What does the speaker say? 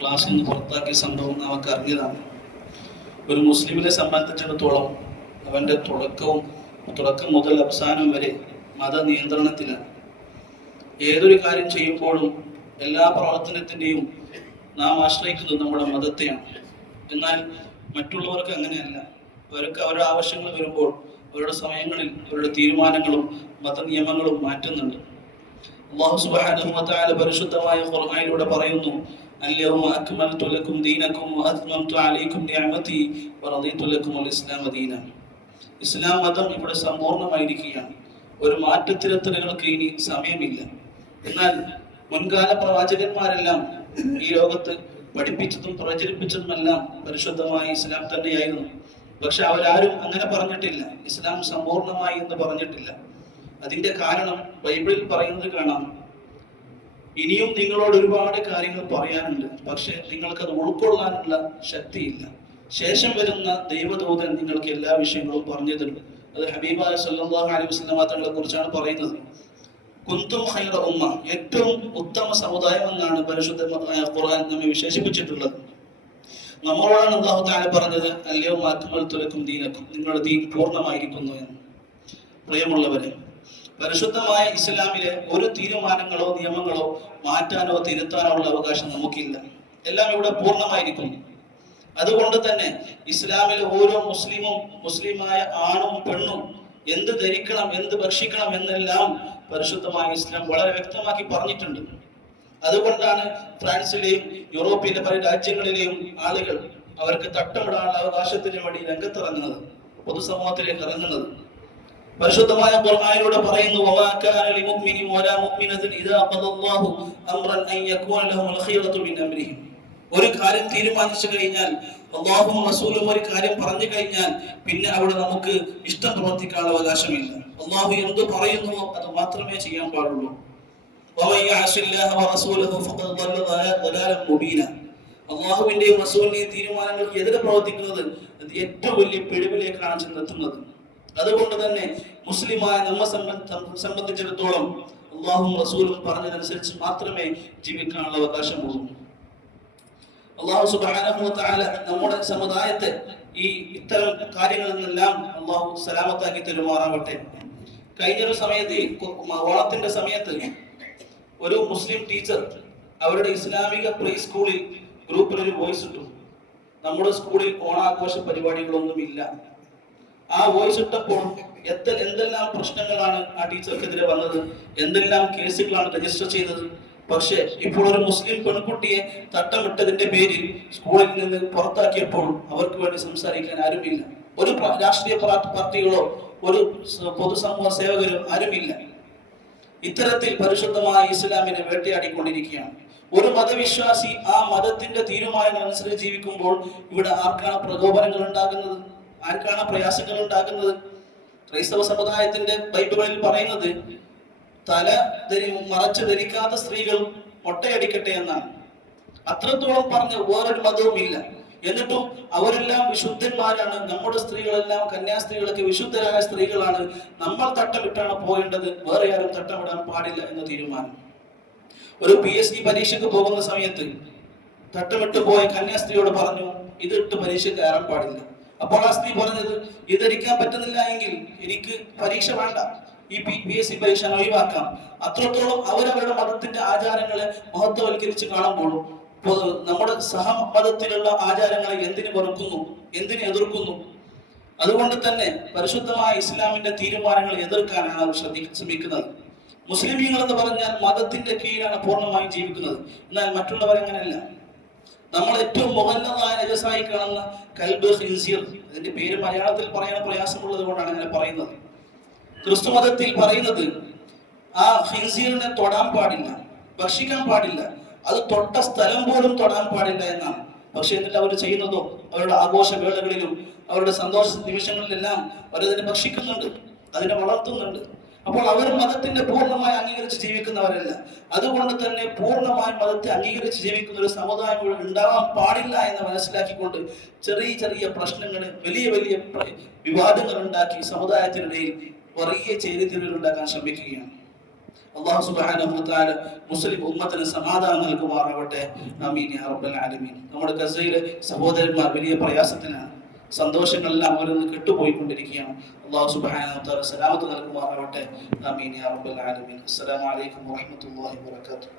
ക്ലാസ്സിൽ നിന്ന് പുറത്താക്കിയ സംഭവം നമുക്ക് അറിഞ്ഞതാണ്. ഒരു മുസ്ലിമിനെ സംബന്ധിച്ചിടത്തോളം അവൻ്റെ തുടക്കം മുതൽ അവസാനം വരെ മത നിയന്ത്രണത്തിലാണ്. ഏതൊരു കാര്യം ചെയ്യുമ്പോഴും എല്ലാ പ്രവർത്തനത്തിൻ്റെയും നാം ആശ്രയിക്കുന്നത് നമ്മുടെ മതത്തെയാണ്. എന്നാൽ മറ്റുള്ളവർക്ക് അങ്ങനെയല്ല. അവർക്ക് അവരുടെ ആവശ്യങ്ങൾ വരുമ്പോൾ അവരുടെ സമയങ്ങളിൽ അവരുടെ തീരുമാനങ്ങളും മതനിയമങ്ങളും മാറ്റുന്നുണ്ട്. അല്ലാഹു സുബ്ഹാനഹു വ തആല പരിശുദ്ധമായ ഖുർആനിലൂടെ പറയുന്നു, അൽയൗമ അക്മൽതു ലക്കും ദീനക്കും വഅത്മംതു അലൈക്കും നിഅമതി വറദീതു ലക്കുമുൽ ഇസ്ലാമ ദീന. ഇസ്ലാം മതം ഇവിടെ സമ്പൂർണ്ണമായിരിക്കുകയാണ്. ഒരു മാറ്റത്തിരുത്തലുകൾക്ക് ഇനി സമയമില്ല. എന്നാൽ മുൻകാല പ്രവാചകന്മാരെല്ലാം ഈ ലോകത്ത് പഠിപ്പിച്ചതും പ്രചരിപ്പിച്ചതുമെല്ലാം പരിശുദ്ധമായ ഇസ്ലാം തന്നെയായിരുന്നു. പക്ഷെ അവരാരും അങ്ങനെ പറഞ്ഞിട്ടില്ല, ഇസ്ലാം സമ്പൂർണ്ണമായി എന്ന് പറഞ്ഞിട്ടില്ല. അതിന്റെ കാരണം ബൈബിളിൽ പറയുന്നത് കാണാം, ഇനിയും നിങ്ങളോട് ഒരുപാട് കാര്യങ്ങൾ പറയാനുണ്ട്, പക്ഷെ നിങ്ങൾക്കത് ഉൾക്കൊള്ളാനുള്ള ശക്തിയില്ല. ശേഷം വരുന്ന ദൈവദൂതൻ നിങ്ങൾക്ക് എല്ലാ വിഷയങ്ങളും പറഞ്ഞു തരും. അത് ഹബീബായ സല്ലല്ലാഹു അലൈഹി വസല്ലം തങ്ങളെ കുറിച്ചാണ് പറയുന്നത്. കുന്തും ഖൈറ ഉമ്മ, ഏറ്റവും ഉത്തമ സമുദായം എന്നാണ് പരിശുദ്ധമായ ഖുർആൻ നമ്മെ വിശേഷിപ്പിച്ചിട്ടുള്ളത്. നമ്മളോടാണ് അല്ലാഹു തആല പറഞ്ഞത്, അൽയൗമ അക്മൽതു ലക്കും ദീനക്കും, നിങ്ങളുടെ ദീൻ പൂർണ്ണമായിരിക്കുന്നു എന്ന്. പ്രിയമുള്ളവരെ, പരിശുദ്ധമായ ഇസ്ലാമിലെ ഒരു തീരുമാനങ്ങളോ നിയമങ്ങളോ മാറ്റാനോ തിരുത്താനോ ഉള്ള അവകാശം നമുക്കില്ല. എല്ലാം ഇവിടെ പൂർണ്ണമായിരിക്കുന്നു. അതുകൊണ്ട് തന്നെ ഇസ്ലാമിലെ ഓരോ മുസ്ലിമായ ആണും പെണ്ണും എന്ത് ധരിക്കണം, എന്ത് ഭക്ഷിക്കണം എന്നെല്ലാം പരിശുദ്ധമായ ഇസ്ലാം വളരെ വ്യക്തമാക്കി പറഞ്ഞിട്ടുണ്ട്. അതുകൊണ്ടാണ് ഫ്രാൻസിലെയും യൂറോപ്പിലെ പല രാജ്യങ്ങളിലെയും ആളുകൾ അവർക്ക് തട്ടമിടാനുള്ള അവകാശത്തിന് വേണ്ടി രംഗത്തിറങ്ങുന്നത്, പൊതുസമൂഹത്തിലേക്ക് ഇറങ്ങുന്നത്. പരിശുദ്ധമായ ഖുർആനിലൂടെ പറയുന്നു, വമാ കാന ലിമുഅ്മിനിൻ വലാ മുഅ്മിനത്തിൻ ഇദാ ഖദല്ലാഹു അംറൻ അൻ യകൂന ലഹുൽ ഖിയറതു മിൻ അംരിഹിം. ഒരു കാര്യം തീരുമാനിച്ചു കഴിഞ്ഞാൽ, അല്ലാഹുവും റസൂലും ഒരു കാര്യം പറഞ്ഞു കഴിഞ്ഞാൽ, പിന്നെ അവിടെ നമുക്ക് ഇഷ്ടം പ്രവർത്തിക്കാനുള്ള അവകാശമില്ല. അല്ലാഹു എന്ത് പറയുന്നുവോ അത് മാത്രമേ ചെയ്യാൻ പാടുള്ളൂ. വമൻ യഅസില്ലാഹ വറസൂലഹു ഫഖദ് ളല്ല ളലാലൻ മുബീന. അല്ലാഹുവിന്റെയും റസൂലിന്റെയും തീരുമാനങ്ങൾക്ക് എതിരെ പ്രവർത്തിക്കുന്നത് അത് ഏറ്റവും വലിയ പിഴവിലേക്കാണ് ചെന്നെത്തുന്നത്. അതുകൊണ്ട് തന്നെ മുസ്ലിമായ നമ്മെ സംബന്ധിച്ചിടത്തോളം അല്ലാഹുവും റസൂലും പറഞ്ഞതനുസരിച്ച് മാത്രമേ ജീവിക്കാനുള്ള അവകാശമുള്ളൂ. അല്ലാഹു സുബ്ഹാനഹു വ തആല നമ്മുടെ സമുദായത്തെ ഈ ഇത്തരം കാര്യങ്ങളിൽ നിന്നെല്ലാം അല്ലാഹു സലാമത്താക്കി തരുമാറാവട്ടെ. കഴിഞ്ഞൊരു സമയത്ത്, ഓണത്തിന്റെ സമയത്ത്, ഒരു മുസ്ലിം ടീച്ചർ അവരുടെ ഇസ്ലാമിക പ്രീ സ്കൂളിൽ ഗ്രൂപ്പിൽ ഒരു വോയിസ് ഇട്ടു. നമ്മുടെ സ്കൂളിൽ ഓണാഘോഷ പരിപാടികളൊന്നുമില്ല. ആ വോയിസ് ഇട്ടപ്പോൾ എന്തെല്ലാം പ്രശ്നങ്ങളാണ് ആ ടീച്ചർക്കെതിരെ വന്നത്, എന്തെല്ലാം കേസുകളാണ് രജിസ്റ്റർ ചെയ്തത്. പക്ഷേ ഇപ്പോൾ ഒരു മുസ്ലിം പെൺകുട്ടിയെ തട്ടമിട്ടതിന്റെ പേരിൽ സ്കൂളിൽ നിന്ന് പുറത്താക്കിയപ്പോൾ അവർക്ക് വേണ്ടി സംസാരിക്കാൻ ആരുമില്ല. ഒരു രാഷ്ട്രീയ പാർട്ടികളോ ഒരു പൊതുസമൂഹ സേവകരോ ആരുമില്ല. ഇത്തരത്തിൽ പരിശുദ്ധമായ ഇസ്ലാമിനെ വേട്ടയാടിക്കൊണ്ടിരിക്കുകയാണ്. ഒരു മതവിശ്വാസി ആ മതത്തിന്റെ തീരുമാനങ്ങൾ അനുസരിച്ച് ജീവിക്കുമ്പോൾ ഇവിടെ ആർക്കാണ് പ്രകോപനങ്ങൾ ഉണ്ടാകുന്നത്, ആർക്കാണ് പ്രയാസങ്ങൾ ഉണ്ടാകുന്നത്? ക്രൈസ്തവ സമുദായത്തിന്റെ ബൈബിളിൽ പറയുന്നത്, തല മറച്ച് ധരിക്കാത്ത സ്ത്രീകൾ മൊട്ടയടിക്കട്ടെ എന്നാണ്. അത്രത്തോളം പറഞ്ഞ വേറൊരു മതവും ഇല്ല. എന്നിട്ടും അവരെല്ലാം വിശുദ്ധന്മാരാണ്. നമ്മുടെ സ്ത്രീകളെല്ലാം, കന്യാസ്ത്രീകളൊക്കെ വിശുദ്ധരായ സ്ത്രീകളാണ്. നമ്മൾ തട്ടമിട്ടാണ് പോകേണ്ടത്, വേറെ ആരും തട്ടമിടാൻ പാടില്ല എന്ന തീരുമാനം. ഒരു PhD പരീക്ഷയ്ക്ക് പോകുന്ന സമയത്ത് തട്ടമിട്ട് പോയ കന്യാസ്ത്രീയോട് പറഞ്ഞു, ഇതിട്ട് പരീക്ഷ കയറാൻ പാടില്ല. അപ്പോൾ ആ സ്ത്രീ പറഞ്ഞത്, ഇതരിക്കാൻ പറ്റുന്നില്ല എങ്കിൽ എനിക്ക് പരീക്ഷ വേണ്ട, ഈ PhD പരീക്ഷ ഒഴിവാക്കാം. അത്രത്തോളം അവരവരുടെ മതത്തിന്റെ ആചാരങ്ങളെ മഹത്വവൽക്കരിച്ച് കാണുമ്പോൾ നമ്മുടെ സഹമതത്തിലുള്ള ആചാരങ്ങളെ എന്തിനു വെറുക്കുന്നു, എന്തിനു എതിർക്കുന്നു? അതുകൊണ്ട് തന്നെ പരിശുദ്ധമായ ഇസ്ലാമിന്റെ തീരുമാനങ്ങൾ എതിർക്കാനാണ് അവർ ശ്രമിക്കുന്നത്. മുസ്ലിമീങ്ങൾ എന്ന് പറഞ്ഞാൽ മതത്തിന്റെ കീഴിലാണ് പൂർണ്ണമായും ജീവിക്കുന്നത്. എന്നാൽ മറ്റുള്ളവരങ്ങനെയല്ല. നമ്മൾ ഏറ്റവും മുഹല്ലമായ നജസായി കാണുന്ന കൽബ് ഖിൻസീർ, അതിന്റെ പേര് മലയാളത്തിൽ പറയാൻ പ്രയാസമുള്ളത് കൊണ്ടാണ് അങ്ങനെ പറയുന്നത്. ക്രിസ്തു മതത്തിൽ പറയുന്നത് ആ ഖിൻസീറിനെ തൊടാൻ പാടില്ല, ഭക്ഷിക്കാൻ പാടില്ല, അത് തൊട്ട സ്ഥലം പോലും തൊടാൻ പാടില്ല എന്നാണ്. പക്ഷെ എന്നിട്ട് അവർ ചെയ്യുന്നതോ അവരുടെ ആഘോഷ വേളകളിലും അവരുടെ സന്തോഷ നിമിഷങ്ങളിലെല്ലാം അവരതിനെ ഭക്ഷിക്കുന്നുണ്ട്, അതിനെ വളർത്തുന്നുണ്ട്. അപ്പോൾ അവർ മതത്തിന്റെ പൂർണ്ണമായി അംഗീകരിച്ച് ജീവിക്കുന്നവരല്ല. അതുകൊണ്ട് തന്നെ പൂർണ്ണമായി മതത്തെ അംഗീകരിച്ച് ജീവിക്കുന്ന ഒരു സമുദായം ഇവിടെ ഉണ്ടാവാൻ പാടില്ല എന്ന് മനസ്സിലാക്കിക്കൊണ്ട് ചെറിയ ചെറിയ പ്രശ്നങ്ങൾ, വലിയ വലിയ വിവാദങ്ങൾ ഉണ്ടാക്കി സമുദായത്തിനിടയിൽ വലിയ ചേരിതിരിവുകൾ ഉണ്ടാക്കാൻ ശ്രമിക്കുകയാണ്. അല്ലാഹു സുബ്ഹാനഹു വ തആല മുസ്ലിം ഉമ്മത്തിന് സമാധാനം നൽകുമാറാവട്ടെ. ആമീൻ യാ റബ്ബൽ ആലമീൻ. നമ്മുടെ ഗസയിലെ സഹോദരന്മാർ വലിയ പ്രയാസത്തിലാണ്, സന്തോഷങ്ങളെല്ലാം അവരിൽ നിന്ന് കെട്ടുപോയിക്കൊണ്ടിരിക്കുകയാണ്. അല്ലാഹു സുബ്ഹാനഹു വ തആല സലാമത്ത് നൽകുമാറാവട്ടെ. ആമീൻ യാ റബ്ബൽ ആലമീൻ. അസ്സലാമു അലൈക്കും വറഹ്മത്തുള്ളാഹി വബറകാതുഹു.